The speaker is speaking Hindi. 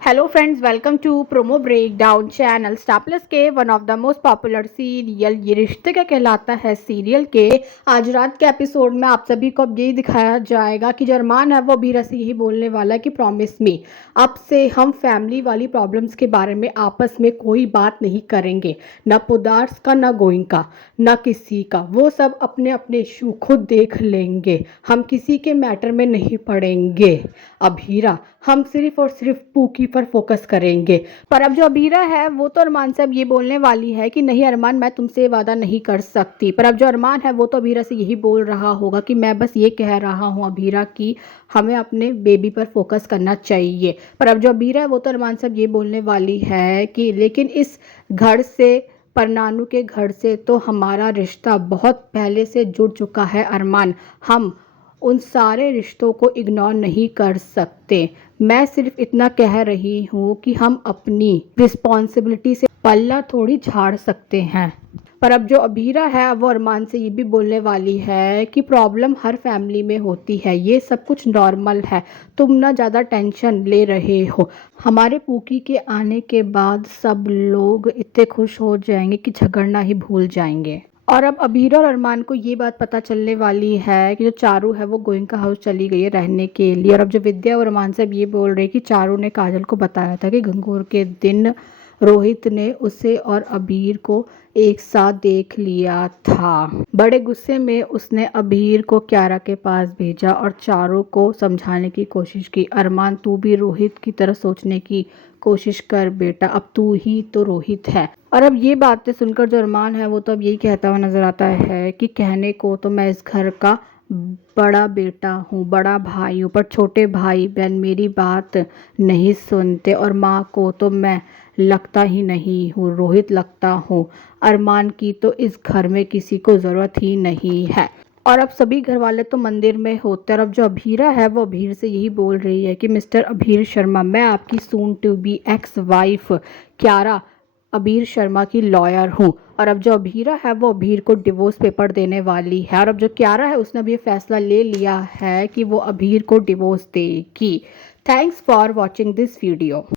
Hello friends, welcome to promo breakdown channel. Star Plus के one of the most popular serial Yeh Rishte क्या कहलाता है सीरियल के आज रात के एपिसोड में आप सभी को अब यही दिखाया जाएगा कि जो अरमान है वो अबीरा से यही बोलने वाला है कि प्रॉमिस मी, अब से हम फैमिली वाली प्रॉब्लम्स के बारे में आपस में कोई बात नहीं करेंगे, न पुदार्स का, न गोइंग का, न किसी का। वो सब अपने अपने इशू खुद देख लेंगे, हम किसी के मैटर में नहीं पड़ेंगे। अबीरा, हम सिर्फ और सिर्फ पूकी पर फोकस करेंगे। पर अब जो अबीरा है वो तो अरमान से अब ये बोलने वाली है कि नहीं अरमान, मैं तुमसे वादा नहीं कर सकती। पर अब जो अरमान है वो तो अबीरा से यही बोल रहा होगा कि मैं बस ये कह रहा हूँ अबीरा कि हमें अपने बेबी पर फोकस करना चाहिए। पर अब जो अबीरा है वो तो अरमान से अब ये बोलने वाली है कि लेकिन इस घर से, परनानू के घर से तो हमारा रिश्ता बहुत पहले से जुड़ चुका है अरमान, हम उन सारे रिश्तों को इग्नोर नहीं कर सकते। मैं सिर्फ इतना कह रही हूँ कि हम अपनी रिस्पॉन्सिबिलिटी से पल्ला थोड़ी झाड़ सकते हैं। पर अब जो अबीरा है वो अरमान से ये भी बोलने वाली है कि प्रॉब्लम हर फैमिली में होती है, ये सब कुछ नॉर्मल है, तुम ना ज़्यादा टेंशन ले रहे हो। हमारे पूकी के आने के बाद सब लोग इतने खुश हो जाएंगे कि झगड़ना ही भूल जाएंगे। और अब अबीर और अरमान को ये बात पता चलने वाली है कि जो चारू है वो गोइंका हाउस चली गई है रहने के लिए। और अब जो विद्या और अरमान से अब ये बोल रही है कि चारू ने काजल को बताया था कि घंघोर के दिन रोहित ने उसे और अबीर को एक साथ देख लिया था। बड़े गुस्से में उसने अबीर को क्यारा के पास भेजा और चारू को समझाने की कोशिश की। अरमान, तू भी रोहित की तरह सोचने की कोशिश कर बेटा, अब तू ही तो रोहित है। और अब ये बातें सुनकर जो अरमान है वो तो अब यही कहता हुआ नजर आता है कि कहने को तो मैं इस घर का बड़ा बेटा हूँ, बड़ा भाई हूँ, पर छोटे भाई बहन मेरी बात नहीं सुनते और माँ को तो मैं लगता ही नहीं हूँ, रोहित लगता हूँ। अरमान की तो इस घर में किसी को ज़रूरत ही नहीं है। और अब सभी घर वाले तो मंदिर में होते हैं। और अब जो अभीरा है वो अभीर से यही बोल रही है कि मिस्टर अभीर शर्मा, मैं आपकी soon to be ex wife Kiara Abir Sharma की लॉयर हूँ। और अब जो अभीरा है वो अभीर को डिवोर्स पेपर देने वाली है। और अब जो क्यारा है उसने भी ये फैसला ले लिया है कि वो अभीर को डिवोर्स देगी। Thanks for watching this video.